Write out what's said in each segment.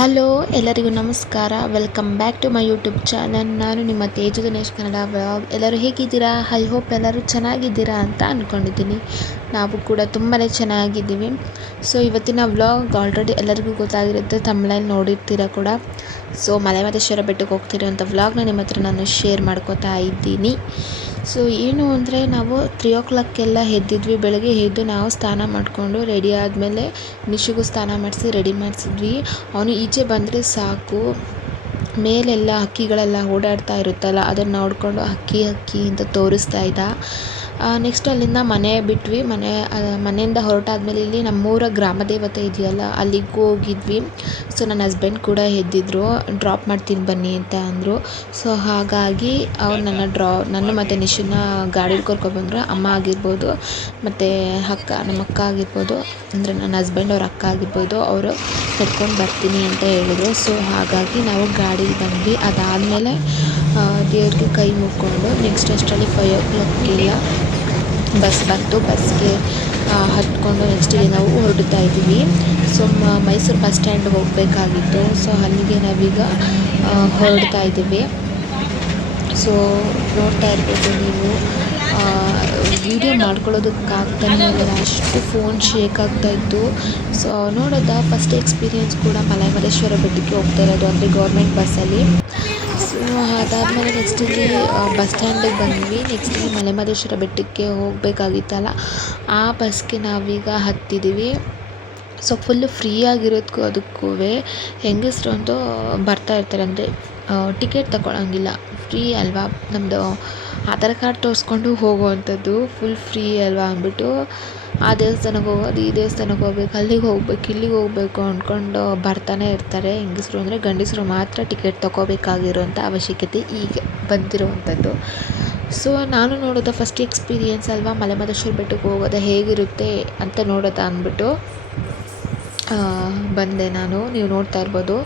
Hello, ಎಲ್ಲರಿಗೂ ನಮಸ್ಕಾರ. Welcome back to my YouTube channel ನಾನು ನಿಮ್ಮ ತೇಜು ದಿನೇಶ್ ಕನ್ನಡ ವ್ಲಾಗ್ ಎಲ್ಲರೂ ಹೇಗಿದ್ದೀರಾ? ಐ ಹೋಪ್ ಎಲ್ಲರೂ ಚೆನ್ನಾಗಿದ್ದೀರಾ ಅಂತ ಅಂದ್ಕೊಂಡಿದ್ದೀನಿ ನಾವು ಕೂಡ ತುಂಬಾ ಚೆನ್ನಾಗಿದ್ದೀವಿ. ಸೊ ಇವತ್ತಿನ ವ್ಲಾಗ್ ಆಲ್ರೆಡಿ ಎಲ್ಲರಿಗೂ ಗೊತ್ತಾಗಿರುತ್ತೆ. ತಮಿಳಲ್ಲಿ ನೋಡಿರ್ತೀರ ಕೂಡ. ಸೊ ಮಲೆ ಮಹದೇಶ್ವರ ಬೆಟ್ಟಕ್ಕೆ ಅಂತ ವ್ಲಾಗ್ನ ನಿಮ್ಮ ಹತ್ರ ನಾನು ಶೇರ್ ಮಾಡ್ಕೋತಾ ಇದ್ದೀನಿ. ಸೊ, ಏನು ಅಂದರೆ ನಾವು ತ್ರೀ ಓ ಕ್ಲಾಕ್ಗೆಲ್ಲ ಎದ್ದಿದ್ವಿ. ಬೆಳಗ್ಗೆ ಎದ್ದು ನಾವು ಸ್ನಾನ ಮಾಡಿಕೊಂಡು ರೆಡಿ ಆದಮೇಲೆ ನಿಶಿಗೂ ಸ್ನಾನ ಮಾಡಿಸಿ ರೆಡಿ ಮಾಡಿಸಿದ್ವಿ. ಅವನು ಈಚೆ ಬಂದರೆ ಸಾಕು. ಮೇಲೆಲ್ಲ ಹಕ್ಕಿಗಳೆಲ್ಲ ಓಡಾಡ್ತಾ ಇರುತ್ತಲ್ಲ, ಅದನ್ನು ನೋಡಿಕೊಂಡು ಹಕ್ಕಿ ಹಕ್ಕಿ ಅಂತ ತೋರಿಸ್ತಾ ಇದ್ದ. ನೆಕ್ಸ್ಟ್ ಅಲ್ಲಿಂದ ಮನೆ ಬಿಟ್ವಿ. ಮನೆ ಮನೆಯಿಂದ ಹೊರಟಾದ್ಮೇಲೆ ಇಲ್ಲಿ ನಮ್ಮೂರ ಗ್ರಾಮ ದೇವತೆ ಇದೆಯಲ್ಲ, ಅಲ್ಲಿಗೆ ಹೋಗಿದ್ವಿ. ಸೊ ನನ್ನ ಹಸ್ಬೆಂಡ್ ಕೂಡ ಎದ್ದಿದ್ರು. ಡ್ರಾಪ್ ಮಾಡ್ತೀನಿ ಬನ್ನಿ ಅಂತ ಅಂದರು. ಸೊ ಹಾಗಾಗಿ ಅವ್ರು ನನ್ನ ಡ್ರಾ, ನನ್ನ ಮತ್ತು ನಿಶನ್ನ ಗಾಡೀಲಿ ಕರ್ಕೊಬಂದರು ಅಮ್ಮ ಆಗಿರ್ಬೋದು, ಮತ್ತು ಅಕ್ಕ, ನಮ್ಮ ಅಕ್ಕ ಆಗಿರ್ಬೋದು, ಅಂದರೆ ನನ್ನ ಹಸ್ಬೆಂಡ್ ಅವ್ರ ಅಕ್ಕ ಆಗಿರ್ಬೋದು, ಅವರು ಕರ್ಕೊಂಡು ಬರ್ತೀನಿ ಅಂತ ಹೇಳಿದ್ರು. ಸೊ ಹಾಗಾಗಿ ನಾವು ಗಾಡೀಲಿ ಬಂದ್ವಿ. ಅದಾದಮೇಲೆ ದೇವ್ರಿಗೆ ಕೈ ಮುಕ್ಕೊಂಡು ನೆಕ್ಸ್ಟ್ ಅಷ್ಟರಲ್ಲಿ ಫೈವ್ ಓ ಕ್ಲಾಕ್ಗೆಲ್ಲ ಬಸ್ ಬಂತು ಬಸ್ಗೆ ಹತ್ಕೊಂಡು ನೆಕ್ಸ್ಟಿಗೆ ನಾವು ಹೊರಡ್ತಾ ಇದ್ದೀವಿ. ಸೊ ಮೈಸೂರು ಬಸ್ ಸ್ಟ್ಯಾಂಡ್ ಹೋಗಬೇಕಾಗಿತ್ತು. ಸೊ ಅಲ್ಲಿಗೆ ನಾವೀಗ ಹೊರಡ್ತಾ ಇದ್ದೀವಿ. ಸೊ ನೋಡ್ತಾ ಇರ್ಬೋದು ನೀವು. ವೀಡಿಯೋ ಮಾಡ್ಕೊಳ್ಳೋದಕ್ಕಾಗ್ತಾನೆ ಇರಲಿಲ್ಲ ಅಷ್ಟು ಫೋನ್ ಶೇಕ್ ಆಗ್ತಾಯಿತ್ತು ಸೊ ನೋಡೋದ? ಫಸ್ಟ್ ಎಕ್ಸ್ಪೀರಿಯೆನ್ಸ್ ಕೂಡ ಮಲೆ ಮಲ್ಲೇಶ್ವರ ಬೆಟ್ಟಕ್ಕೆ ಹೋಗ್ತಾ ಇರೋದು, ಅಂದರೆ ಗೌರ್ಮೆಂಟ್ ಬಸ್ಸಲ್ಲಿ. ಅದಾದಮೇಲೆ ನೆಕ್ಸ್ಟ್ ಇಲ್ಲಿ ಬಸ್ ಸ್ಟ್ಯಾಂಡಿಗೆ ಬಂದ್ವಿ. ನೆಕ್ಸ್ಟ್ ಇಲ್ಲಿ ಮಲೆ ಮಹದೇಶ್ವರ ಬೆಟ್ಟಕ್ಕೆ ಹೋಗಬೇಕಾಗಿತ್ತಲ್ಲ, ಆ ಬಸ್ಗೆ ನಾವೀಗ ಹತ್ತಿದ್ದೀವಿ ಸೊ ಫುಲ್ಲು ಫ್ರೀ ಆಗಿರೋದಕ್ಕೂ ಅದಕ್ಕೂ ಹೆಂಗಸರು ಅಂತೂ ಬರ್ತಾ ಇರ್ತಾರೆ. ಅಂದರೆ ಟಿಕೆಟ್ ತಗೊಳ್ಳೋಂಗಿಲ್ಲ ಫ್ರೀ ಅಲ್ವಾ? ನಮ್ಮದು ಆಧಾರ್ ಕಾರ್ಡ್ ತೋರಿಸ್ಕೊಂಡು ಹೋಗುವಂಥದ್ದು ಫುಲ್ ಫ್ರೀ ಅಲ್ವಾ ಅಂದ್ಬಿಟ್ಟು ಆ ದೇವಸ್ಥಾನಕ್ಕೆ ಹೋಗೋದು, ಈ ದೇವಸ್ಥಾನಕ್ಕೆ ಹೋಗ್ಬೇಕು, ಅಲ್ಲಿಗೆ ಹೋಗ್ಬೇಕು, ಇಲ್ಲಿಗೆ ಹೋಗ್ಬೇಕು ಅಂದ್ಕೊಂಡು ಬರ್ತಾನೆ ಇರ್ತಾರೆ ಹೆಂಗಸರು ಅಂದರೆ ಗಂಡಸರು ಮಾತ್ರ ಟಿಕೆಟ್ ತೊಗೋಬೇಕಾಗಿರುವಂಥ ಅವಶ್ಯಕತೆ ಈಗ ಬಂದಿರುವಂಥದ್ದು ಸೊ ನಾನು ನೋಡೋದು ಫಸ್ಟ್ ಎಕ್ಸ್ಪೀರಿಯೆನ್ಸ್ ಅಲ್ವಾ? ಮಲೆ ಮಹದೇಶ್ವರ ಬೆಟ್ಟಕ್ಕೆ ಹೋಗೋದು ಹೇಗಿರುತ್ತೆ ಅಂತ ನೋಡೋದ ಅಂದ್ಬಿಟ್ಟು ಬಂದೆ ನಾನು. ನೀವು ನೋಡ್ತಾ ಇರ್ಬೋದು.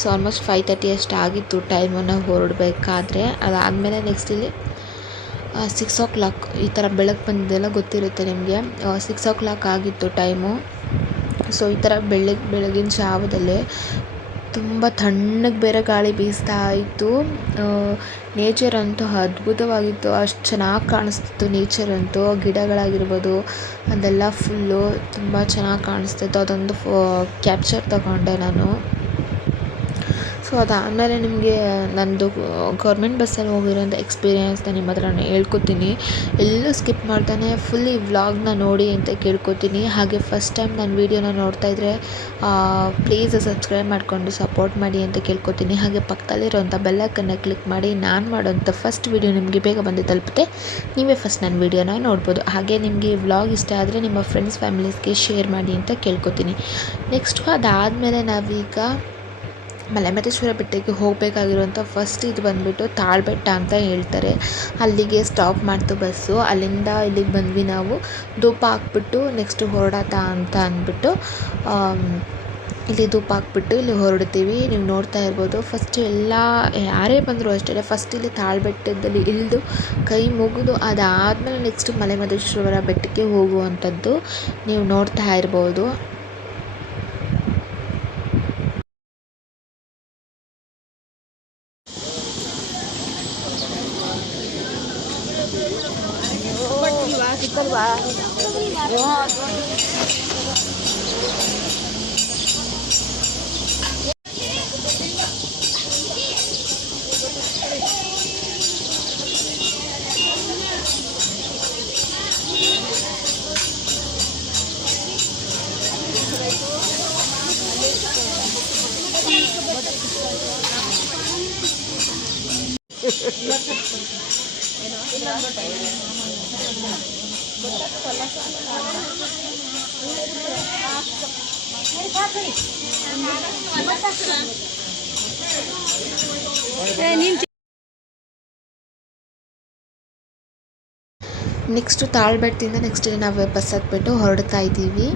ಸೊ ಆಲ್ಮೋಸ್ಟ್ ಫೈವ್ ತರ್ಟಿ ಅಷ್ಟು ಆಗಿತ್ತು ಟೈಮನ್ನು ಹೊರಡಬೇಕಾದ್ರೆ. ಅದಾದಮೇಲೆ ನೆಕ್ಸ್ಟ್ ಇಲ್ಲಿ ಸಿಕ್ಸ್ ಓ ಕ್ಲಾಕ್ ಈ ಥರ ಬೆಳಗ್ಗೆ ಬಂದಿದ್ದೆಲ್ಲ ಗೊತ್ತಿರುತ್ತೆ ನಿಮಗೆ. ಸಿಕ್ಸ್ ಓ ಕ್ಲಾಕ್ ಆಗಿತ್ತು ಟೈಮು ಸೊ ಈ ಥರ ಬೆಳಗ್ಗೆ ಬೆಳಗಿನ ಜಾವದಲ್ಲೇ ತುಂಬ ತಣ್ಣಗೆ ಬೇರೆ ಗಾಳಿ ಬೀಸ್ತಾ ಇತ್ತು. ನೇಚರ್ ಅಂತೂ ಅದ್ಭುತವಾಗಿತ್ತು. ಅಷ್ಟು ಚೆನ್ನಾಗಿ ಕಾಣಿಸ್ತಿತ್ತು ನೇಚರ್ ಅಂತೂ. ಗಿಡಗಳಾಗಿರ್ಬೋದು, ಅದೆಲ್ಲ ಫುಲ್ಲು ತುಂಬ ಚೆನ್ನಾಗಿ ಕಾಣಿಸ್ತಿತ್ತು. ಅದೊಂದು ಫೋ ಕ್ಯಾಪ್ಚರ್ ತಗೊಂಡೆ ನಾನು. ಸೊ ಅದಾದಮೇಲೆ ನಿಮಗೆ ನನ್ನದು ಗೌರ್ಮೆಂಟ್ ಬಸ್ಸಲ್ಲಿ ಹೋಗಿರೋಂಥ ಎಕ್ಸ್ಪೀರಿಯೆನ್ಸ್ನ ನಿಮ್ಮ ಹತ್ರ ನಾನು ಹೇಳ್ಕೊತೀನಿ. ಎಲ್ಲೂ ಸ್ಕಿಪ್ ಮಾಡ್ತಾನೆ ಫುಲ್ ಈ ವ್ಲಾಗ್ನ ನೋಡಿ ಅಂತ ಕೇಳ್ಕೊತೀನಿ. ಹಾಗೆ ಫಸ್ಟ್ ಟೈಮ್ ನನ್ನ ವೀಡಿಯೋನ ನೋಡ್ತಾ ಇದ್ದರೆ ಪ್ಲೀಸ್ ಸಬ್ಸ್ಕ್ರೈಬ್ ಮಾಡಿಕೊಂಡು ಸಪೋರ್ಟ್ ಮಾಡಿ ಅಂತ ಕೇಳ್ಕೊತೀನಿ. ಹಾಗೆ ಪಕ್ಕದಲ್ಲಿರೋಂಥ ಬೆಲ್ಲಕ್ಕನ್ನು ಕ್ಲಿಕ್ ಮಾಡಿ, ನಾನು ಮಾಡೋಂಥ ಫಸ್ಟ್ ವೀಡಿಯೋ ನಿಮಗೆ ಬೇಗ ಬಂದು ತಲುಪುತ್ತೆ. ನೀವೇ ಫಸ್ಟ್ ನನ್ನ ವೀಡಿಯೋನ ನೋಡ್ಬೋದು. ಹಾಗೆ ನಿಮಗೆ ವ್ಲಾಗ್ ಇಷ್ಟ ಆದರೆ ನಿಮ್ಮ ಫ್ರೆಂಡ್ಸ್ ಫ್ಯಾಮಿಲೀಸ್ಗೆ ಶೇರ್ ಮಾಡಿ ಅಂತ ಕೇಳ್ಕೊತೀನಿ. ನೆಕ್ಸ್ಟು ಅದಾದಮೇಲೆ ನಾವೀಗ ಮಲೆಮಹದೇಶ್ವರ ಬೆಟ್ಟಕ್ಕೆ ಹೋಗಬೇಕಾಗಿರುವಂಥ ಫಸ್ಟ್ ಇದು ಬಂದುಬಿಟ್ಟು ತಾಳ್ಬೆಟ್ಟ ಅಂತ ಹೇಳ್ತಾರೆ. ಅಲ್ಲಿಗೆ ಸ್ಟಾಪ್ ಮಾಡ್ತು ಬಸ್ಸು ಅಲ್ಲಿಂದ ಇಲ್ಲಿಗೆ ಬಂದ್ವಿ ನಾವು. ಧೂಪ ಹಾಕ್ಬಿಟ್ಟು ನೆಕ್ಸ್ಟ್ ಹೊರಡಾತ ಅಂತ ಅಂದ್ಬಿಟ್ಟು ಇಲ್ಲಿ ಧೂಪ ಹಾಕ್ಬಿಟ್ಟು ಇಲ್ಲಿ ಹೊರಡ್ತೀವಿ. ನೀವು ನೋಡ್ತಾ ಇರ್ಬೋದು ಫಸ್ಟ್ ಎಲ್ಲ, ಯಾರೇ ಬಂದರೂ ಅಷ್ಟೇ ಫಸ್ಟ್ ಇಲ್ಲಿ ತಾಳ್ಬೆಟ್ಟದಲ್ಲಿ ಇಳಿದು ಕೈ ಮುಗಿದು ಅದಾದಮೇಲೆ ನೆಕ್ಸ್ಟ್ ಮಲೆಮಹದೇಶ್ವರ ಬೆಟ್ಟಕ್ಕೆ ಹೋಗುವಂಥದ್ದು ನೀವು ನೋಡ್ತಾ ಇರ್ಬೋದು. 这里边儿。有 ನೆಕ್ಸ್ಟು ತಾಳ್ಬೆಟ್ಟದಿಂದ ನೆಕ್ಸ್ಟ್ ಡೇ ನಾವು ಬಸ್ ಹತ್ಬಿಟ್ಟು ಹೊರಡ್ತಾ ಇದ್ದೀವಿ.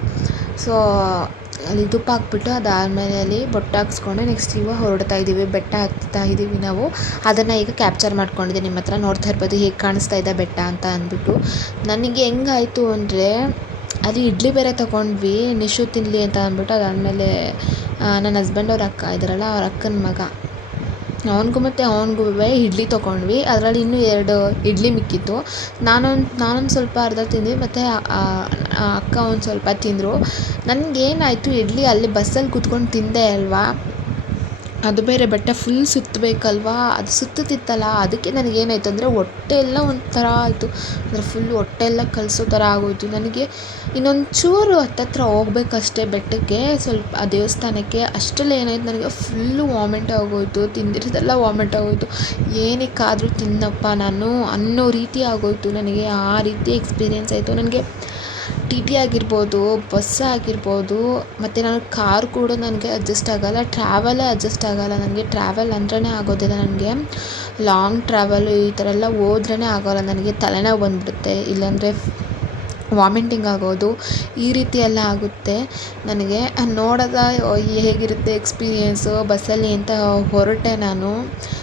ಸೊ ಅಲ್ಲಿ ತುಪ್ಪ ಹಾಕ್ಬಿಟ್ಟು ಅದಾದಮೇಲೆ ಅಲ್ಲಿ ಬೊಟ್ಟು ಹಾಕ್ಸ್ಕೊಂಡು ನೆಕ್ಸ್ಟ್ ಇವಾಗ ಹೊರಡ್ತಾ ಇದ್ದೀವಿ, ಬೆಟ್ಟ ಹತ್ತುತ್ತಾ ಇದ್ದೀವಿ ನಾವು. ಅದನ್ನು ಈಗ ಕ್ಯಾಪ್ಚರ್ ಮಾಡ್ಕೊಂಡಿದ್ದೀನಿ ನಿಮ್ಮ ಹತ್ರ, ನೋಡ್ತಾ ಇರ್ಬೋದು ಹೇಗೆ ಕಾಣಿಸ್ತಾ ಇದೆ ಬೆಟ್ಟ ಅಂತ ಅಂದ್ಬಿಟ್ಟು. ನನಗೆ ಹೆಂಗಾಯಿತು ಅಂದರೆ, ಅಲ್ಲಿ ಇಡ್ಲಿ ಬೇರೆ ತೊಗೊಂಡ್ವಿ, ನಿಶು ತಿನ್ನಲಿ ಅಂತ ಅಂದ್ಬಿಟ್ಟು ಅದಾದಮೇಲೆ ನನ್ನ ಹಸ್ಬೆಂಡ್ ಅವ್ರ ಅಕ್ಕ ಇದ್ದಾರಲ್ಲ, ಅವ್ರ ಅಕ್ಕನ ಮಗ. ಅವನಿಗೂ ಮತ್ತು ಅವನಿಗೂ ಇಡ್ಲಿ ತೊಗೊಂಡ್ವಿ. ಅದರಲ್ಲಿ ಇನ್ನೂ ಎರಡು ಇಡ್ಲಿ ಮಿಕ್ಕಿತ್ತು. ನಾನೊಂದು ನಾನೊಂದು ಸ್ವಲ್ಪ ಅರ್ಧ ತಿಂದ್ವಿ. ಮತ್ತು ಅಕ್ಕ ಒಂದು ಸ್ವಲ್ಪ ತಿಂದರು. ನನಗೇನಾಯಿತು, ಇಡ್ಲಿ ಅಲ್ಲಿ ಬಸ್ಸಲ್ಲಿ ಕೂತ್ಕೊಂಡು ತಿಂದೆ ಅಲ್ವಾ? ಅದು ಬೇರೆ ಬೆಟ್ಟ ಫುಲ್ ಸುತ್ತಬೇಕಲ್ವಾ ಅದು ಸುತ್ತುತ್ತಿತ್ತಲ್ಲ, ಅದಕ್ಕೆ ನನಗೇನಾಯ್ತು ಅಂದರೆ ಹೊಟ್ಟೆ ಎಲ್ಲ ಒಂಥರ ಆಯಿತು. ಅಂದರೆ ಫುಲ್ ಹೊಟ್ಟೆ ಎಲ್ಲ ಕಲಿಸೋ ಥರ ಆಗೋಯಿತು. ನನಗೆ ಇನ್ನೊಂದು ಚೂರು ಹತ್ತತ್ರ ಹೋಗ್ಬೇಕಷ್ಟೇ ಬೆಟ್ಟಕ್ಕೆ. ಸ್ವಲ್ಪ ಆ ದೇವಸ್ಥಾನಕ್ಕೆ ಅಷ್ಟರಲ್ಲಿ ಏನಾಯ್ತು ನನಗೆ ಫುಲ್ಲು ವಾಮಿಟ್ ಆಗೋಯಿತು. ತಿಂದಿರೋದೆಲ್ಲ ವಾಮಿಟ್ ಆಗೋಯಿತು. ಏನಕ್ಕಾದರೂ ತಿನ್ನಪ್ಪ ನಾನು ಅನ್ನೋ ರೀತಿ ಆಗೋಯಿತು ನನಗೆ. ಆ ರೀತಿ ಎಕ್ಸ್ಪೀರಿಯೆನ್ಸ್ ಆಯಿತು. ನನಗೆ ಟಿ ಟಿ ಆಗಿರ್ಬೋದು, ಬಸ್ ಆಗಿರ್ಬೋದು, ಮತ್ತು ನಾನು ಕಾರ್ ಕೂಡ ನನಗೆ ಅಡ್ಜಸ್ಟ್ ಆಗೋಲ್ಲ. ಟ್ರಾವೆಲೇ ಅಡ್ಜಸ್ಟ್ ಆಗೋಲ್ಲ. ನನಗೆ ಟ್ರಾವೆಲ್ ಅಂದ್ರೇ ಆಗೋದಿಲ್ಲ ನನಗೆ. ಲಾಂಗ್ ಟ್ರಾವೆಲು ಈ ಥರ ಎಲ್ಲ ಹೋದ್ರೇ ಆಗೋಲ್ಲ. ನನಗೆ ತಲೆನೋವು ಬಂದ್ಬಿಡುತ್ತೆ. ಇಲ್ಲಾಂದರೆ ವಾಮಿಂಟಿಂಗ್ ಆಗೋದು ಈ ರೀತಿ ಎಲ್ಲ ಆಗುತ್ತೆ. ನನಗೆ ನೋಡೋದ ಹೇಗಿರುತ್ತೆ ಎಕ್ಸ್ಪೀರಿಯೆನ್ಸು ಬಸ್ಸಲ್ಲಿ ಅಂತ ಹೊರಟೆ ನಾನು.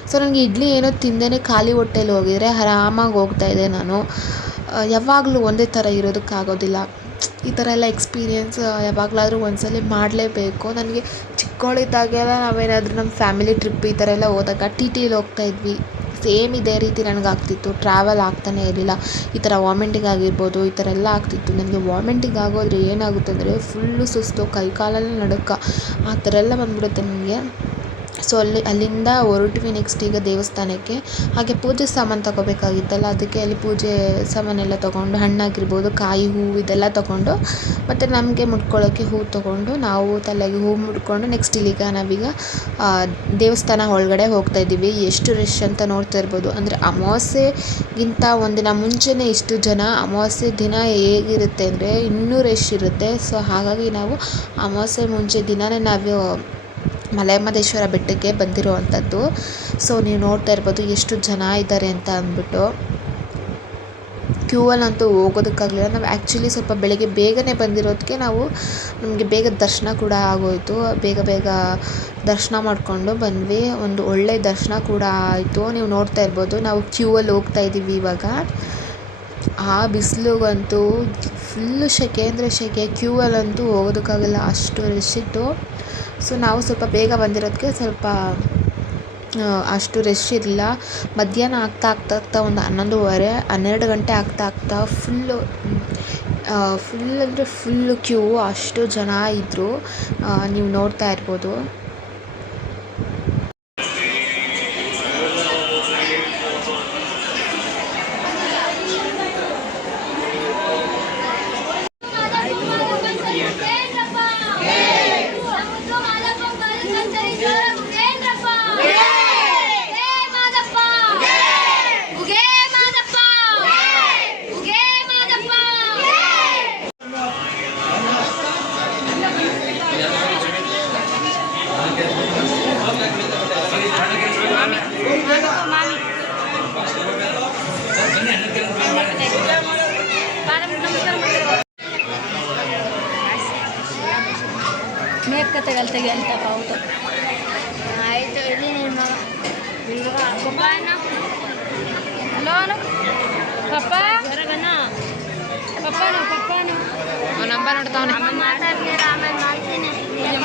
ಸೊ ನನಗೆ ಇಡ್ಲಿ ಏನೋ ತಿಂದೇ ಖಾಲಿ ಹೊಟ್ಟೆಲಿ ಹೋಗಿದ್ರೆ ಆರಾಮಾಗಿ ಹೋಗ್ತಾಯಿದ್ದೆ ನಾನು. ಯಾವಾಗಲೂ ಒಂದೇ ಥರ ಇರೋದಕ್ಕಾಗೋದಿಲ್ಲ. ಈ ಥರ ಎಲ್ಲ ಎಕ್ಸ್ಪೀರಿಯೆನ್ಸ್ ಯಾವಾಗಲಾದ್ರೂ ಒಂದ್ಸಲ ಮಾಡಲೇಬೇಕು. ನನಗೆ ಚಿಕ್ಕವಳಿದ್ದಾಗೆಲ್ಲ ನಾವೇನಾದರೂ ನಮ್ಮ ಫ್ಯಾಮಿಲಿ ಟ್ರಿಪ್ ಈ ಥರ ಎಲ್ಲ ಹೋದಾಗ ಟಿ ಟಿಲಿ ಹೋಗ್ತಾಯಿದ್ವಿ ಸೇಮ್ ಇದೇ ರೀತಿ ನನಗೆ ಆಗ್ತಿತ್ತು ಟ್ರಾವೆಲ್ ಆಗ್ತಾನೆ ಇರಲಿಲ್ಲ. ಈ ಥರ ವಾಮಿಂಟಿಂಗ್ ಆಗಿರ್ಬೋದು ಈ ಥರ ಎಲ್ಲ ಆಗ್ತಿತ್ತು. ನನಗೆ ವಾಮಿಂಟಿಂಗ್ ಆಗೋದ್ರೆ ಏನಾಗುತ್ತೆ ಅಂದರೆ ಫುಲ್ಲು ಸುಸ್ತು ಕೈ ಕಾಲೆಲ್ಲ ನಡುಕ, ಆ ಥರ ಎಲ್ಲ ಬಂದ್ಬಿಡುತ್ತೆ ನನಗೆ. ಸೊ ಅಲ್ಲಿ, ಅಲ್ಲಿಂದ ಹೊರಟ್ವಿ ನೆಕ್ಸ್ಟ್ ಈಗ ದೇವಸ್ಥಾನಕ್ಕೆ. ಹಾಗೆ ಪೂಜೆ ಸಾಮಾನು ತಗೋಬೇಕಾಗಿತ್ತಲ್ಲ, ಅದಕ್ಕೆ ಅಲ್ಲಿ ಪೂಜೆ ಸಾಮಾನೆಲ್ಲ ತಗೊಂಡು, ಹಣ್ಣಾಗಿರ್ಬೋದು, ಕಾಯಿ ಹೂವು ಇದೆಲ್ಲ ತಗೊಂಡು, ಮತ್ತು ನಮಗೆ ಮುಡ್ಕೊಳ್ಳೋಕ್ಕೆ ಹೂ ತಗೊಂಡು, ನಾವು ತಲೆಗೆ ಹೂ ಮುಡ್ಕೊಂಡು ನೆಕ್ಸ್ಟ್ ಇಲ್ಲಿಗ ನಾವೀಗ ದೇವಸ್ಥಾನ ಒಳಗಡೆ ಹೋಗ್ತಾ ಇದ್ದೀವಿ. ಎಷ್ಟು ರಶ್ ಅಂತ ನೋಡ್ತಾ ಇರ್ಬೋದು. ಅಂದರೆ ಅಮಾವಾಸ್ಯೆಗಿಂತ ಒಂದಿನ ಮುಂಚೆನೇ ಇಷ್ಟು ಜನ, ಅಮಾವಾಸ್ಯೆ ದಿನ ಹೇಗಿರುತ್ತೆ ಅಂದರೆ ಇನ್ನೂ ರಶ್ ಇರುತ್ತೆ. ಸೊ ಹಾಗಾಗಿ ನಾವು ಅಮಾವಾಸ್ಯೆ ಮುಂಚೆ ದಿನವೇ ನಾವು ಮಲೆಮಹದೇಶ್ವರ ಬೆಟ್ಟಕ್ಕೆ ಬಂದಿರುವಂಥದ್ದು. ಸೊ ನೀವು ನೋಡ್ತಾ ಇರ್ಬೋದು ಎಷ್ಟು ಜನ ಇದ್ದಾರೆ ಅಂತ ಅಂದ್ಬಿಟ್ಟು. ಕ್ಯೂವಲ್ಲಂತೂ ಹೋಗೋದಕ್ಕಾಗಲಿಲ್ಲ. ನಾವು ಆ್ಯಕ್ಚುಲಿ ಸ್ವಲ್ಪ ಬೆಳಗ್ಗೆ ಬೇಗನೆ ಬಂದಿರೋದಕ್ಕೆ ನಾವು ನಮಗೆ ಬೇಗ ದರ್ಶನ ಕೂಡ ಆಗೋಯಿತು. ಬೇಗ ಬೇಗ ದರ್ಶನ ಮಾಡಿಕೊಂಡು ಬಂದ್ವಿ. ಒಂದು ಒಳ್ಳೆಯ ದರ್ಶನ ಕೂಡ ಆಯಿತು. ನೀವು ನೋಡ್ತಾ ಇರ್ಬೋದು ನಾವು ಕ್ಯೂ ಅಲ್ಲಿ ಹೋಗ್ತಾ ಇದ್ದೀವಿ ಇವಾಗ. ಆ ಬಿಸಿಲಿಗಂತೂ ಫುಲ್ಲು ಸೆಕೆ ಅಂದರೆ ಸೆಕೆ. ಕ್ಯೂವಲ್ಲಂತೂ ಹೋಗೋದಕ್ಕಾಗಲ್ಲ. ಅಷ್ಟು ರಶ್ ಇತ್ತು ಸೊ ನಾವು ಸ್ವಲ್ಪ ಬೇಗ ಬಂದಿರೋದಕ್ಕೆ ಸ್ವಲ್ಪ ಅಷ್ಟು ರಶ್ ಇರಲಿಲ್ಲ. ಮಧ್ಯಾಹ್ನ ಆಗ್ತಾ ಆಗ್ತಾ ಆಗ್ತಾ ಒಂದು ಹನ್ನೊಂದುವರೆ, ಹನ್ನೆರಡು ಗಂಟೆ ಆಗ್ತಾ ಆಗ್ತಾ ಫುಲ್ಲು ಫುಲ್ ಅಂದರೆ ಫುಲ್ಲು ಕ್ಯೂ ಅಷ್ಟು ಜನ ಇದ್ದರು ನೀವು ನೋಡ್ತಾ ಇರ್ಬೋದು. ತೆಗಲ್ತೆಗೆ ಅಂತ ಹೌದು ಆಯ್ತು ಇಲ್ಲಿ ನಿಮ್ಮ ಹಲೋ ಪಪ್ಪ. ಹೊರಗನ ಪಪ್ಪನು ಪಪ್ಪನು ನಂಬರ್ ನೋಡ್ತಾವನೆ ಆಮೇಲೆ ಮಾಡ್ತೀನಿ. ಪೂಜೆ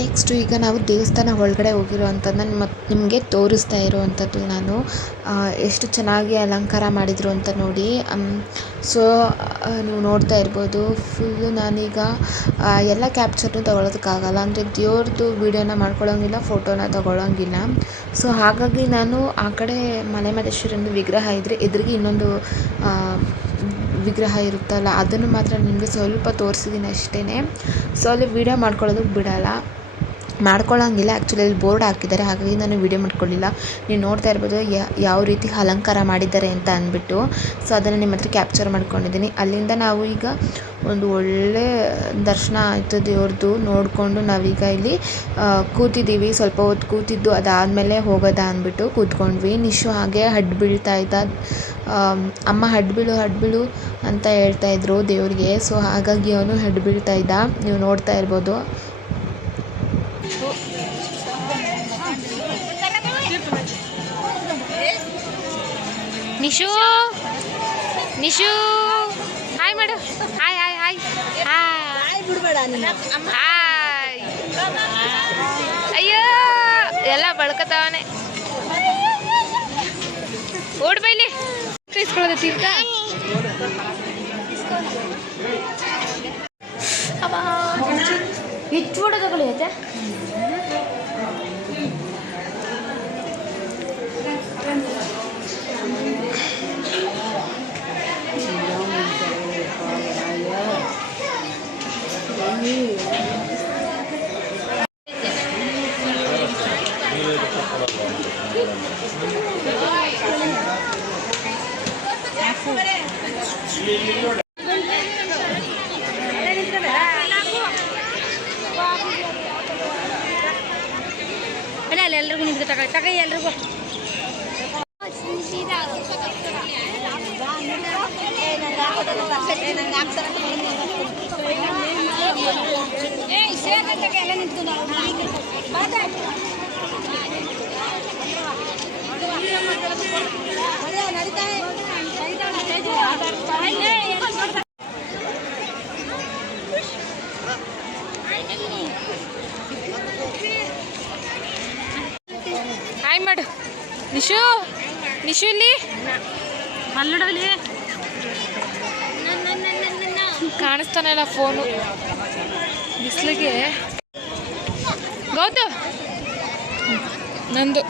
ನೆಕ್ಸ್ಟು ಈಗ ನಾವು ದೇವಸ್ಥಾನ ಒಳಗಡೆ ಹೋಗಿರೋವಂಥದ್ದನ್ನ ನಿಮ್ಮ ನಿಮಗೆ ತೋರಿಸ್ತಾ ಇರುವಂಥದ್ದು ನಾನು. ಎಷ್ಟು ಚೆನ್ನಾಗಿ ಅಲಂಕಾರ ಮಾಡಿದರು ಅಂತ ನೋಡಿ. ಸೊ ನೀವು ನೋಡ್ತಾ ಇರ್ಬೋದು, ಫುಲ್ಲು ನಾನೀಗ ಎಲ್ಲ ಕ್ಯಾಪ್ಚರ್ನು ತೊಗೊಳೋದಕ್ಕಾಗಲ್ಲ. ಅಂದರೆ ದೇವ್ರದ್ದು ವೀಡಿಯೋನ ಮಾಡ್ಕೊಳ್ಳೋಂಗಿಲ್ಲ, ಫೋಟೋನ ತಗೊಳ್ಳೋಂಗಿಲ್ಲ ಸೊ, ಹಾಗಾಗಿ ನಾನು ಆ ಕಡೆ ಮಲೆಮಹದೇಶ್ವರನ ವಿಗ್ರಹ ಇದ್ದರೆ ಎದುರಿಗೆ ಇನ್ನೊಂದು ವಿಗ್ರಹ ಇರುತ್ತಲ್ಲ, ಅದನ್ನು ಮಾತ್ರ ನಿಮಗೆ ಸ್ವಲ್ಪ ತೋರಿಸಿದ್ದೀನಿ ಅಷ್ಟೇ ಸೊ, ಅಲ್ಲಿ ವೀಡಿಯೋ ಮಾಡ್ಕೊಳ್ಳೋದಕ್ಕೆ ಬಿಡೋಲ್ಲ. ಮಾಡ್ಕೊಳ್ಳೋಂಗಿಲ್ಲ ಆ್ಯಕ್ಚುಲಿ ಅಲ್ಲಿ ಬೋರ್ಡ್ ಹಾಕಿದ್ದಾರೆ. ಹಾಗಾಗಿ ನಾನು ವೀಡಿಯೋ ಮಾಡ್ಕೊಳ್ಳಿಲ್ಲ ನೀವು ನೋಡ್ತಾ ಇರ್ಬೋದು ಯಾವ ರೀತಿ ಅಲಂಕಾರ ಮಾಡಿದ್ದಾರೆ ಅಂತ ಅಂದ್ಬಿಟ್ಟು. ಸೊ ಅದನ್ನು ನಿಮ್ಮ ಹತ್ರ ಕ್ಯಾಪ್ಚರ್ ಮಾಡ್ಕೊಂಡಿದ್ದೀನಿ. ಅಲ್ಲಿಂದ ನಾವು ಈಗ ಒಂದು ಒಳ್ಳೆ ದರ್ಶನ ಆಯಿತು ದೇವ್ರದ್ದು ನೋಡಿಕೊಂಡು ನಾವೀಗ ಇಲ್ಲಿ ಕೂತಿದ್ದೀವಿ. ಸ್ವಲ್ಪ ಹೊತ್ತು ಕೂತಿದ್ದು, ಅದಾದಮೇಲೆ ಹೋಗೋದಾ ಅಂದ್ಬಿಟ್ಟು ಕೂತ್ಕೊಂಡ್ವಿ. ನಿಶು ಹಾಗೆ ಹಡ್ಡು ಬೀಳ್ತಾ ಇದ್ದ ಅಮ್ಮ ಹಡ್ಡು ಬೀಳು ಹಡ್ಡು ಹಡ್ಬಿಳು ಅಂತ ಹೇಳ್ತಾಯಿದ್ರು ದೇವ್ರಿಗೆ. ಸೊ ಹಾಗಾಗಿ ಅವನು ಹಡ್ಡು ಬೀಳ್ತಾ ಇದ್ದ. ನೀವು ನೋಡ್ತಾ ಇರ್ಬೋದು. ನಿಶು. ನಿಶು. ಹಾಯ್ ಮಾಡು. Hi hi hi hi hi ಅಯ್ಯೋ ಎಲ್ಲ ಬಳ್ಕತಾವನೆ ಓಡ್ ಬೈಲಿ ಇಸ್ಕೊಳ್ಳೋದು ತೀರ್ಥ ಹೆಚ್ಚು ಹುಡುಗಗಳು ಐತೆ ಅಲ್ಲ ಎಲ್ರಿಗೂ ನಿಮ್ಗೆ ತಗೊಳ್ಳಿ. ತಗೊಳ್ಳಿ ಎಲ್ರಿಗೂ. ಹಾಯ್ ಮಾಡು ನಿಶು ನಿಶು ಇಲ್ಲಿ? ಅಲ್ಲಿ ಕಾಣಿಸ್ತಾನೆ ಇಲ್ಲ ಫೋನು ಬಿಸಿಲಿಗೆ. ಗೌತು. ನಂದು.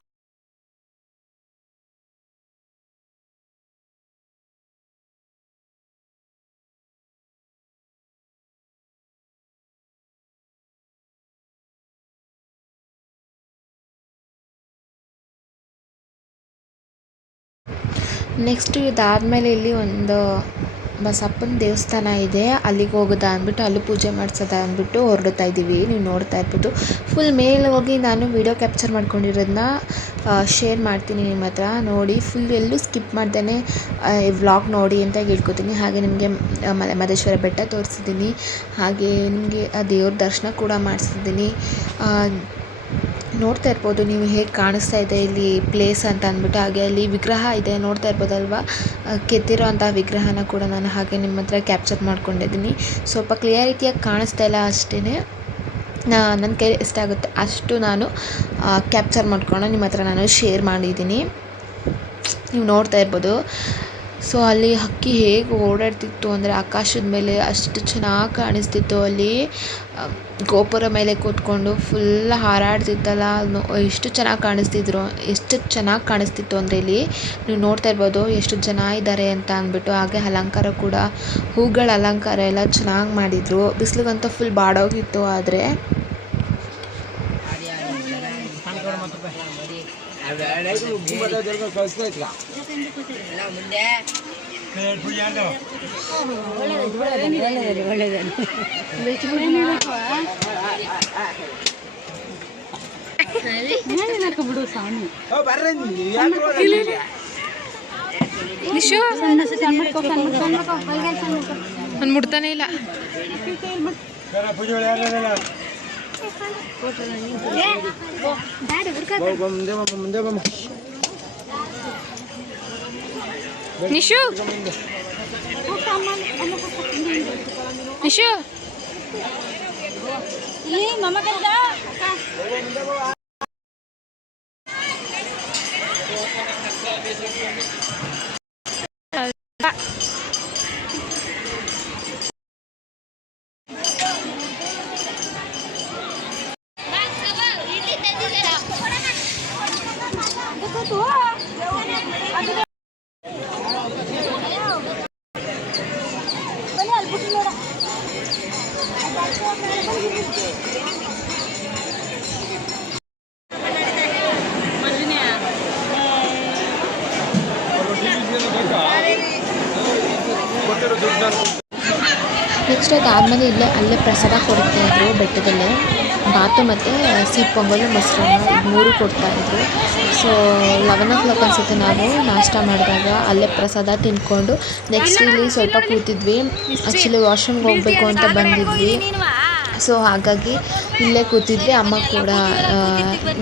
ನೆಕ್ಸ್ಟ್ ಇದಾದಮೇಲೆ ಇಲ್ಲಿ ಒಂದು ಬಸಪ್ಪನ ದೇವಸ್ಥಾನ ಇದೆ. ಅಲ್ಲಿಗೆ ಹೋಗೋದಾ ಅಂದ್ಬಿಟ್ಟು, ಅಲ್ಲಿ ಪೂಜೆ ಮಾಡ್ಸೋದಾ ಅಂದ್ಬಿಟ್ಟು ಹೊರಡ್ತಾ ಇದ್ದೀವಿ. ನೀವು ನೋಡ್ತಾ ಇರ್ಬೋದು. ಫುಲ್ ಮೇಲೆ ಹೋಗಿ ನಾನು ವೀಡಿಯೋ ಕ್ಯಾಪ್ಚರ್ ಮಾಡ್ಕೊಂಡಿರೋದನ್ನ ಶೇರ್ ಮಾಡ್ತೀನಿ ನಿಮ್ಮ ಹತ್ರ. ನೋಡಿ ಫುಲ್ ಎಲ್ಲೂ ಸ್ಕಿಪ್ ಮಾಡ್ದೇ ವ್ಲಾಗ್ ನೋಡಿ ಅಂತ ಹೇಳ್ಕೊತೀನಿ. ಹಾಗೆ ನಿಮಗೆ ಮಲೆ ಮಹದೇಶ್ವರ ಬೆಟ್ಟ ತೋರಿಸಿದ್ದೀನಿ. ಹಾಗೆ ನಿಮಗೆ ಆ ದೇವ್ರ ದರ್ಶನ ಕೂಡ ಮಾಡಿಸಿದ್ದೀನಿ. ನೋಡ್ತಾ ಇರ್ಬೋದು, ನೀವು ಹೇಗೆ ಕಾಣಿಸ್ತಾ ಇದೆ ಇಲ್ಲಿ ಪ್ಲೇಸ್ ಅಂತ ಅಂದ್ಬಿಟ್ಟು. ಹಾಗೆ ಅಲ್ಲಿ ವಿಗ್ರಹ ಇದೆ, ನೋಡ್ತಾ ಇರ್ಬೋದಲ್ವಾ? ಕೆತ್ತಿರೋ ಅಂತ ವಿಗ್ರಹನ ಕೂಡ ನಾನು ಹಾಗೆ ನಿಮ್ಮ ಹತ್ರ ಕ್ಯಾಪ್ಚರ್ ಮಾಡ್ಕೊಂಡಿದ್ದೀನಿ. ಸ್ವಲ್ಪ ಕ್ಲಿಯರಿಟಿಯಾಗಿ ಕಾಣಿಸ್ತಾ ಇಲ್ಲ ಅಷ್ಟೇ ನನ್ನ ಕೈ ಎಷ್ಟಾಗುತ್ತೆ ಅಷ್ಟು ನಾನು ಕ್ಯಾಪ್ಚರ್ ಮಾಡ್ಕೊಂಡು ನಿಮ್ಮ ಹತ್ರ ನಾನು ಶೇರ್ ಮಾಡಿದ್ದೀನಿ. ನೀವು ನೋಡ್ತಾ ಇರ್ಬೋದು. ಸೊ ಅಲ್ಲಿ ಹಕ್ಕಿ ಹೇಗೆ ಓಡಾಡ್ತಿತ್ತು ಅಂದರೆ ಆಕಾಶದ ಮೇಲೆ ಅಷ್ಟು ಚೆನ್ನಾಗಿ ಕಾಣಿಸ್ತಿತ್ತು. ಅಲ್ಲಿ ಗೋಪುರ ಮೇಲೆ ಕೂತ್ಕೊಂಡು ಫುಲ್ ಹಾರಾಡ್ತಿತ್ತಲ್ಲ. ನೋ- ಎಷ್ಟು ಚೆನ್ನಾಗಿ ಕಾಣಿಸ್ತಿದ್ರು. ಎಷ್ಟು ಚೆನ್ನಾಗಿ ಕಾಣಿಸ್ತಿತ್ತು ಅಂದರೆ ಇಲ್ಲಿ ನೀವು ನೋಡ್ತಾ ಇರ್ಬೋದು ಎಷ್ಟು ಜನ ಇದ್ದಾರೆ ಅಂತ ಅಂದ್ಬಿಟ್ಟು. ಹಾಗೆ ಅಲಂಕಾರ ಕೂಡ ಹೂಗಳ ಅಲಂಕಾರ ಎಲ್ಲ ಚೆನ್ನಾಗಿ ಮಾಡಿದರು. ಬಿಸಿಲಿಗಂತೂ ಫುಲ್ ಬಾಡೋಗಿತ್ತು ಆದರೆ. ಬಿಡು ಸಣ್ಣ ನಿಶು ನಾನು ಮುಡ್ತಾನೆ ಇಲ್ಲ ನಿಶು ನಿಶು ಇಲ್ಲಿ ಮಮ್ಮ ಕರೆದ ನೆಕ್ಸ್ಟ್ ಅದಾದಮೇಲೆ ಇಲ್ಲೇ ಅಲ್ಲೇ ಪ್ರಸಾದ ಕೊಡ್ತಾಯಿದ್ರು ಬೆಟ್ಟದಲ್ಲೇ. ಬಾತು ಮತ್ತು ಸೀ ಪೊಂಗಲ್, ಮೊಸರನ್ನ ಇದು ಮೂರು ಕೊಡ್ತಾಯಿದ್ರು ಸೊ ಲೆವೆನ್ ಓ ಕ್ಲಾಕ್ ಅನಿಸುತ್ತೆ ನಾವು ನಾಷ್ಟ ಮಾಡಿದಾಗ, ಅಲ್ಲೇ ಪ್ರಸಾದ ತಿಂದ್ಕೊಂಡು ನೆಕ್ಸ್ಟ್ ಇಲ್ಲಿ ಸ್ವಲ್ಪ ಕೂತಿದ್ವಿ. ಆ್ಯಕ್ಚುಲಿ ವಾಶ್ರೂಮ್ಗೆ ಹೋಗಬೇಕು ಅಂತ ಬಂದಿದ್ವಿ. ಸೊ ಹಾಗಾಗಿ ಇಲ್ಲೇ ಕೂತಿದ್ವಿ, ಅಮ್ಮ ಕೂಡ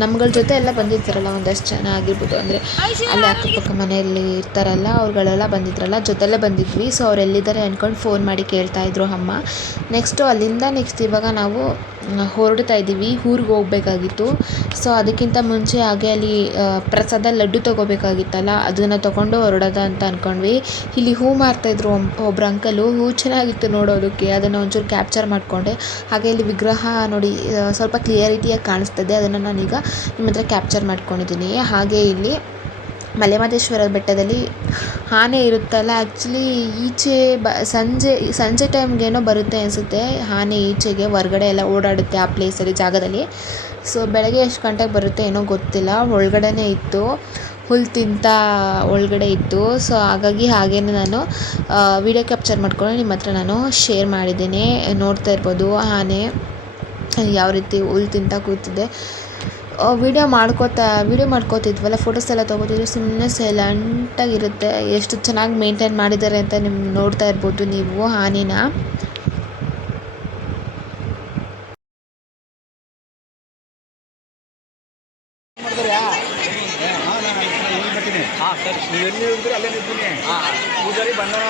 ನಮ್ಗಳ ಜೊತೆ ಎಲ್ಲ ಬಂದಿರ್ತಾರಲ್ಲ, ಒಂದಷ್ಟು ಜನ ಆಗಿರ್ಬೋದು. ಅಂದರೆ ಅಲ್ಲಿ ಅಕ್ಕಪಕ್ಕ ಮನೆಯಲ್ಲಿ ಇರ್ತಾರಲ್ಲ, ಅವ್ರುಗಳೆಲ್ಲ ಬಂದಿದ್ರಲ್ಲ ಜೊತೆಲೇ ಬಂದಿದ್ವಿ. ಸೊ ಅವ್ರು ಎಲ್ಲಿದ್ದಾರೆ ಅಂದ್ಕೊಂಡು ಫೋನ್ ಮಾಡಿ ಕೇಳ್ತಾ ಇದ್ರು ಅಮ್ಮ. ನೆಕ್ಸ್ಟು ಅಲ್ಲಿಂದ ನೆಕ್ಸ್ಟ್ ಇವಾಗ ನಾವು ಹೊರಡ್ತಾ ಇದ್ದೀವಿ, ಊರಿಗೆ ಹೋಗ್ಬೇಕಾಗಿತ್ತು. ಸೊ ಅದಕ್ಕಿಂತ ಮುಂಚೆ ಹಾಗೆ ಅಲ್ಲಿ ಪ್ರಸಾದ ಲಡ್ಡು ತೊಗೋಬೇಕಾಗಿತ್ತಲ್ಲ, ಅದನ್ನು ತೊಗೊಂಡು ಹೊರಡೋದ ಅಂತ ಅಂದ್ಕೊಂಡ್ವಿ ಇಲ್ಲಿ ಹೂ ಮಾರ್ತಾಯಿದ್ರು ಒಬ್ಬರು ಅಂಕಲು, ಹೂ ಚೆನ್ನಾಗಿತ್ತು ನೋಡೋದಕ್ಕೆ, ಅದನ್ನು ಒಂಚೂರು ಕ್ಯಾಪ್ಚರ್ ಮಾಡಿಕೊಂಡೆ. ಹಾಗೆ ಇಲ್ಲಿ ವಿಗ್ರಹ ನೋಡಿ ಸ್ವಲ್ಪ ಕ್ಲಿಯರಿಟಿಯಾಗಿ ಕಾಣಿಸ್ತದೆ, ಅದನ್ನು ನಾನೀಗ ನಿಮ್ಮ ಹತ್ರ ಕ್ಯಾಪ್ಚರ್ ಮಾಡ್ಕೊಂಡಿದ್ದೀನಿ. ಹಾಗೆ ಇಲ್ಲಿ ಮಲೆಮಹದೇಶ್ವರ ಬೆಟ್ಟದಲ್ಲಿ ಆನೆ ಇರುತ್ತಲ್ಲ ಆ್ಯಕ್ಚುಲಿ ಈಚೆ ಬ, ಸಂಜೆ ಸಂಜೆ ಟೈಮ್ಗೇನೋ ಬರುತ್ತೆ ಅನಿಸುತ್ತೆ. ಆನೆ ಈಚೆಗೆ ಹೊರ್ಗಡೆ ಎಲ್ಲ ಓಡಾಡುತ್ತೆ ಆ ಪ್ಲೇಸಲ್ಲಿ ಜಾಗದಲ್ಲಿ. ಸೊ ಬೆಳಗ್ಗೆ ಎಷ್ಟು ಗಂಟೆಗೆ ಬರುತ್ತೆ ಏನೋ ಗೊತ್ತಿಲ್ಲ. ಒಳಗಡೆನೇ ಇತ್ತು. ಹುಲ್ಲು ತಿಂತಾ ಒಳಗಡೆ ಇತ್ತು. ಸೊ ಹಾಗಾಗಿ ಹಾಗೇನೆ ನಾನು ವಿಡಿಯೋ ಕ್ಯಾಪ್ಚರ್ ಮಾಡ್ಕೊಂಡು ನಿಮ್ಮ ಹತ್ರ ನಾನು ಶೇರ್ ಮಾಡಿದ್ದೀನಿ. ನೋಡ್ತಾ ಇರ್ಬೋದು ಆನೆ, ಯಾವ ರೀತಿ ಹುಲ್ಲು ತಿಂತ ಕೂತಿದೆ. ವಿಡಿಯೋ ಮಾಡ್ಕೋತಾ ವಿಡಿಯೋ ಮಾಡ್ಕೋತಿದ್ವಲ್ಲ ಫೋಟೋಸ್ ಎಲ್ಲ ತೊಗೋತಿದ್ರು ಸುಮ್ಮನೆ ಸೈಲೆಂಟಾಗಿರುತ್ತೆ ಎಷ್ಟು ಚೆನ್ನಾಗಿ ಮೇಂಟೈನ್ ಮಾಡಿದ್ದಾರೆ ಅಂತ ನಿಮ್ಗೆ ನೋಡ್ತಾ ಇರ್ಬೋದು ನೀವು ಆನೆನ ನೀವು ಎಲ್ಲಿ ಹೋಗಿದ್ರೆ ಅಲ್ಲೇ ನಿಂತೀನಿ ಪೂಜಾರಿ ಬಂದಣ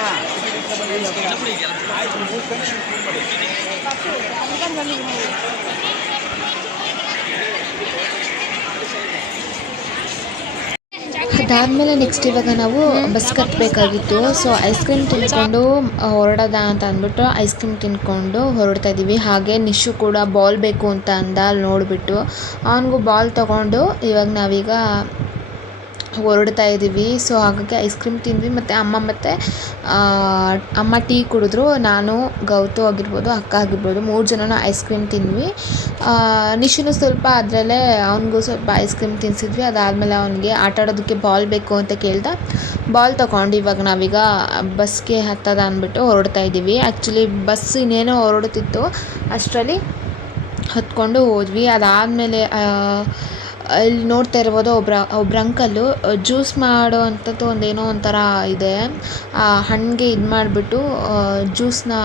ಅದಾದಮೇಲೆ ನೆಕ್ಸ್ಟ್ ಇವಾಗ ನಾವು ಬಸ್ ಕಟ್ಟಬೇಕಾಗಿತ್ತು ಸೊ ಐಸ್ ಕ್ರೀಮ್ ತಿನ್ಕೊಂಡು ಹೊರಡೋದ ಅಂತ ಅಂದ್ಬಿಟ್ಟು ಐಸ್ ಕ್ರೀಮ್ ತಿನ್ಕೊಂಡು ಹೊರಡ್ತಾ ಇದ್ದೀವಿ. ಹಾಗೆ ನಿಶು ಕೂಡ ಬಾಲ್ ಬೇಕು ಅಂತ ಅಂದ ಅಲ್ಲಿ ನೋಡಿಬಿಟ್ಟು, ಅವನಿಗೂ ಬಾಲ್ ತೊಗೊಂಡು ಇವಾಗ ನಾವೀಗ ಹೊರಡ್ತಾ ಇದ್ದೀವಿ. ಸೊ ಹಾಗಾಗಿ ಐಸ್ ಕ್ರೀಮ್ ತಿಂದ್ವಿ. ಮತ್ತು ಅಮ್ಮ ಮತ್ತು ಅಮ್ಮ ಟೀ ಕುಡಿದ್ರು. ನಾನು ಗೌತು ಆಗಿರ್ಬೋದು, ಅಕ್ಕ ಆಗಿರ್ಬೋದು, ಮೂರು ಜನನೂ ಐಸ್ ಕ್ರೀಮ್ ತಿಂದ್ವಿ. ನಿಶುನು ಸ್ವಲ್ಪ ಅದರಲ್ಲೇ ಅವನಿಗೂ ಸ್ವಲ್ಪ ಐಸ್ ಕ್ರೀಮ್ ತಿನ್ಸಿದ್ವಿ. ಅದಾದಮೇಲೆ ಅವನಿಗೆ ಆಟ ಆಡೋದಕ್ಕೆ ಬಾಲ್ ಬೇಕು ಅಂತ ಕೇಳ್ದ. ಬಾಲ್ ತೊಗೊಂಡು ಇವಾಗ ನಾವೀಗ ಬಸ್ಗೆ ಹತ್ತದ ಅಂದ್ಬಿಟ್ಟು ಹೊರಡ್ತಾ ಇದ್ದೀವಿ. ಆ್ಯಕ್ಚುಲಿ ಬಸ್ ಇನ್ನೇನೋ ಹೊರಡ್ತಿತ್ತು ಅಷ್ಟರಲ್ಲಿ ಹತ್ಕೊಂಡು ಹೋದ್ವಿ. ಅದಾದಮೇಲೆ ಇಲ್ಲಿ ನೋಡ್ತಾ ಇರ್ಬೋದು ಒಬ್ರ, ಒಬ್ರು ಅಂಕಲ್ಲು ಜ್ಯೂಸ್ ಮಾಡುವಂತದ್ದು ಒಂದೇನೋ ಒಂಥರ ಇದೆ. ಆ ಹಣ್ಣಿಗೆ ಇದು ಮಾಡಿಬಿಟ್ಟು ಜ್ಯೂಸನ್ನ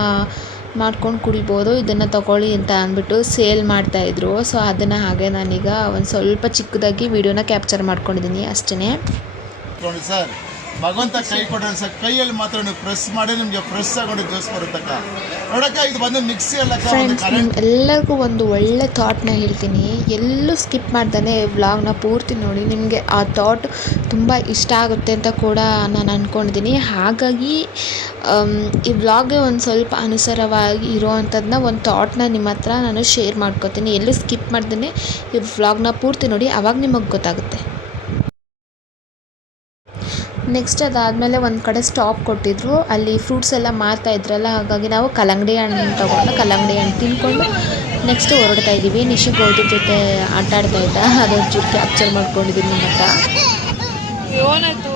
ಮಾಡ್ಕೊಂಡು ಕುಡಿಬೋದು, ಇದನ್ನು ತಗೊಳ್ಳಿ ಅಂತ ಅಂದ್ಬಿಟ್ಟು ಸೇಲ್ ಮಾಡ್ತಾಯಿದ್ರು ಸೊ ಅದನ್ನು ಹಾಗೆ ನಾನೀಗ ಒಂದು ಸ್ವಲ್ಪ ಚಿಕ್ಕದಾಗಿ ವಿಡಿಯೋನ ಕ್ಯಾಪ್ಚರ್ ಮಾಡ್ಕೊಂಡಿದ್ದೀನಿ ಅಷ್ಟೇ ಭಗವಂತ ಕೈ ಕೊಟ್ಟರೆ ಸರ್ ಕೈಯಲ್ಲಿ ಮಾತ್ರ ನೀವು ಪ್ರೆಸ್ ಮಾಡಿ ನಿಮಗೆ ಫ್ರೆಶ್ ಆಗೋದು ಜ್ಯೂಸ್ ಬರುತ್ತಕ್ಕ ನೋಡಕ್ಕ ಇದು ಬಂದು ಮಿಕ್ಸಿ ಎಲ್ಲ ಕರೆಂಟ್ ಎಲ್ಲರಿಗೂ ಒಂದು ಒಳ್ಳೆ ಥಾಟ್ನ ಹೇಳ್ತೀನಿ. ಎಲ್ಲೂ ಸ್ಕಿಪ್ ಮಾಡ್ದೇ ವ್ಲಾಗ್ನ ಪೂರ್ತಿ ನೋಡಿ ನಿಮಗೆ ಆ ಥಾಟ್ ತುಂಬ ಇಷ್ಟ ಆಗುತ್ತೆ ಅಂತ ಕೂಡ ನಾನು ಅಂದ್ಕೊಂಡಿದ್ದೀನಿ ಹಾಗಾಗಿ ಈ ವ್ಲಾಗ್ಗೆ ಒಂದು ಸ್ವಲ್ಪ ಅನುಸಾರವಾಗಿ ಇರೋವಂಥದ್ದನ್ನ ಒಂದು ಥಾಟ್ನ ನಿಮ್ಮ ಹತ್ರ ನಾನು ಶೇರ್ ಮಾಡ್ಕೊತೀನಿ. ಎಲ್ಲೂ ಸ್ಕಿಪ್ ಮಾಡ್ದೇ ಈ ವ್ಲಾಗ್ನ ಪೂರ್ತಿ ನೋಡಿ ಅವಾಗ ನಿಮಗೆ ಗೊತ್ತಾಗುತ್ತೆ. ನೆಕ್ಸ್ಟ್ ಅದಾದಮೇಲೆ ಒಂದು ಕಡೆ ಸ್ಟಾಪ್ ಕೊಟ್ಟಿದ್ರು. ಅಲ್ಲಿ ಫ್ರೂಟ್ಸ್ ಎಲ್ಲ ಮಾರ್ತಾ ಇದ್ರಲ್ಲ ಹಾಗಾಗಿ ನಾವು ಕಲ್ಲಂಗಡಿ ಹಣ್ಣು ತೊಗೊಂಡು ಕಲ್ಲಂಗಡಿ ಹಣ್ಣು ತಿನ್ಕೊಂಡು ನೆಕ್ಸ್ಟ್ ಹೊರಡ್ತಾ ಇದ್ದೀವಿ ನಿಶಿ ಗೌಡ್ರ ಜೊತೆ ಆಟ ಆಡ್ತಾ ಇದ್ದ. ಜೊತೆ ಕ್ಯಾಪ್ಚರ್ ಮಾಡ್ಕೊಂಡಿದ್ದೀನಿ ನಿಮ್ಮ ಹತ್ರ ಏನಾಯ್ತು?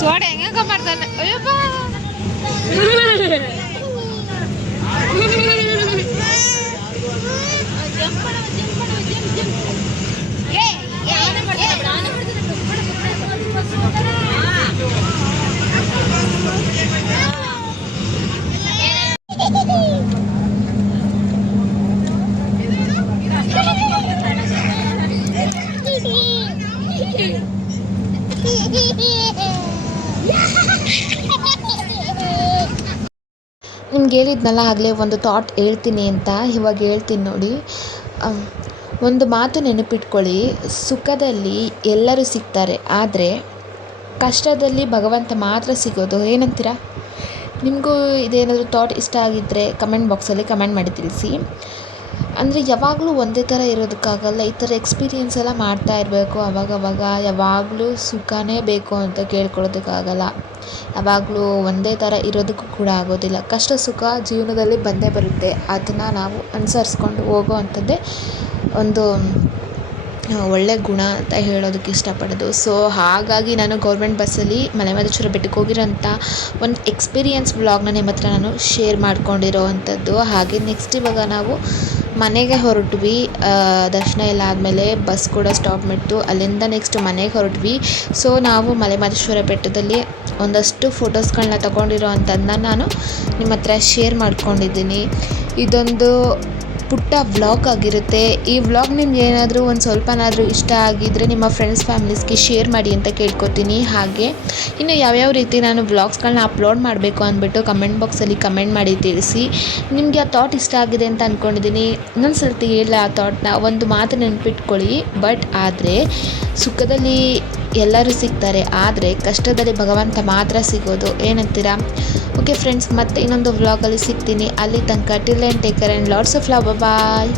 ಸೋಡೆ ಹೆಂಗ ಮಾಡ್ತಾನೆ? ಅಯ್ಯಪ್ಪ ಹೇಳಿದ್ನಲ್ಲ, ಆಗಲೇ ಒಂದು ಥಾಟ್ ಹೇಳ್ತೀನಿ ಅಂತ. ಇವಾಗ ಹೇಳ್ತೀನಿ ನೋಡಿ. ಒಂದು ಮಾತು ನೆನಪಿಟ್ಕೊಳ್ಳಿ. ಸುಖದಲ್ಲಿ ಎಲ್ಲರೂ ಸಿಗ್ತಾರೆ, ಆದರೆ ಕಷ್ಟದಲ್ಲಿ ಭಗವಂತ ಮಾತ್ರ ಸಿಗೋದು. ಏನಂತೀರಾ? ನಿಮಗೂ ಇದೇನಾದರೂ ಥಾಟ್ ಇಷ್ಟ ಆಗಿದ್ದರೆ ಕಮೆಂಟ್ ಬಾಕ್ಸಲ್ಲಿ ಕಮೆಂಟ್ ಮಾಡಿ ತಿಳಿಸಿ. ಅಂದರೆ ಯಾವಾಗಲೂ ಒಂದೇ ಥರ ಇರೋದಕ್ಕಾಗಲ್ಲ, ಈ ಥರ ಎಕ್ಸ್ಪೀರಿಯೆನ್ಸ್ ಎಲ್ಲ ಮಾಡ್ತಾ ಇರಬೇಕು. ಅವಾಗವಾಗ ಯಾವಾಗಲೂ ಸುಖನೇ ಬೇಕು ಅಂತ ಕೇಳ್ಕೊಳ್ಳೋದಕ್ಕಾಗಲ್ಲ. ಯಾವಾಗಲೂ ಒಂದೇ ಥರ ಇರೋದಕ್ಕೂ ಕೂಡ ಆಗೋದಿಲ್ಲ. ಕಷ್ಟ ಸುಖ ಜೀವನದಲ್ಲಿ ಬಂದೇ ಬರುತ್ತೆ. ಅದನ್ನು ನಾವು ಅನುಸರಿಸ್ಕೊಂಡು ಹೋಗೋ ಅಂಥದ್ದೇ ಒಂದು ಒಳ್ಳೆಯ ಗುಣ ಅಂತ ಹೇಳೋದಕ್ಕೆ ಇಷ್ಟಪಡೋದು. ಸೊ ಹಾಗಾಗಿ ನಾನು ಗೌರ್ಮೆಂಟ್ ಬಸ್ಸಲ್ಲಿ ಮಲೆಮಹದೇಶ್ವರ ಬೆಟ್ಟಕ್ಕೆ ಹೋಗಿರೋಂಥ ಒಂದು ಎಕ್ಸ್ಪೀರಿಯನ್ಸ್ ವ್ಲಾಗ್ನ ನಿಮ್ಮ ಹತ್ರ ನಾನು ಶೇರ್ ಮಾಡ್ಕೊಂಡಿರೋ ಅಂಥದ್ದು ಹಾಗೆ ನೆಕ್ಸ್ಟ್ ಇವಾಗ ನಾವು ಮನೆಗೆ ಹೊರಟ್ವಿ ದರ್ಶನ ಎಲ್ಲ ಆದಮೇಲೆ ಬಸ್ ಕೂಡ ಸ್ಟಾಪ್ ಮಾಡಿತು. ಅಲ್ಲಿಂದ ನೆಕ್ಸ್ಟ್ ಮನೆಗೆ ಹೊರಟ್ವಿ. ಸೊ ನಾವು ಮಲೆಮಹದೇಶ್ವರ ಬೆಟ್ಟದಲ್ಲಿ ಒಂದಷ್ಟು ಫೋಟೋಸ್ಗಳನ್ನ ತಗೊಂಡಿರೋ ಅಂಥದ್ದನ್ನ ನಾನು ನಿಮ್ಮ ಹತ್ರ ಶೇರ್ ಮಾಡ್ಕೊಂಡಿದ್ದೀನಿ. ಇದೊಂದು ಪುಟ್ಟ ವ್ಲಾಗ್ ಆಗಿರುತ್ತೆ. ಈ ವ್ಲಾಗ್ ನಿಮ್ಗೆ ಏನಾದರೂ ಒಂದು ಸ್ವಲ್ಪನಾದರೂ ಇಷ್ಟ ಆಗಿದ್ದರೆ ನಿಮ್ಮ ಫ್ರೆಂಡ್ಸ್ ಫ್ಯಾಮಿಲೀಸ್ಗೆ ಶೇರ್ ಮಾಡಿ ಅಂತ ಕೇಳ್ಕೊತೀನಿ. ಹಾಗೆ ಇನ್ನು ಯಾವ್ಯಾವ ರೀತಿ ನಾನು ವ್ಲಾಗ್ಸ್ಗಳನ್ನ ಅಪ್ಲೋಡ್ ಮಾಡಬೇಕು ಅಂದ್ಬಿಟ್ಟು ಕಮೆಂಟ್ ಬಾಕ್ಸಲ್ಲಿ ಕಮೆಂಟ್ ಮಾಡಿ ತಿಳಿಸಿ. ನಿಮಗೆ ಆ ಥಾಟ್ ಇಷ್ಟ ಆಗಿದೆ ಅಂತ ಅಂದ್ಕೊಂಡಿದ್ದೀನಿ ಇನ್ನೊಂದು ಸರ್ತಿ ಹೇಳ ಆ ಥಾಟ್ನ ಒಂದು ಮಾತು ನೆನಪಿಟ್ಕೊಳ್ಳಿ. ಬಟ್ ಆದರೆ ಸುಖದಲ್ಲಿ ಎಲ್ಲರೂ ಸಿಗ್ತಾರೆ, ಆದರೆ ಕಷ್ಟದಲ್ಲಿ ಭಗವಂತ ಮಾತ್ರ ಸಿಗೋದು. ಏನಂತೀರಾ? ಓಕೆ ಫ್ರೆಂಡ್ಸ್ ಮತ್ತೆ ಇನ್ನೊಂದು ವ್ಲಾಗಲ್ಲಿ ಸಿಗ್ತೀನಿ. ಅಲ್ಲಿ ತನಕ till and take care and lots of love bye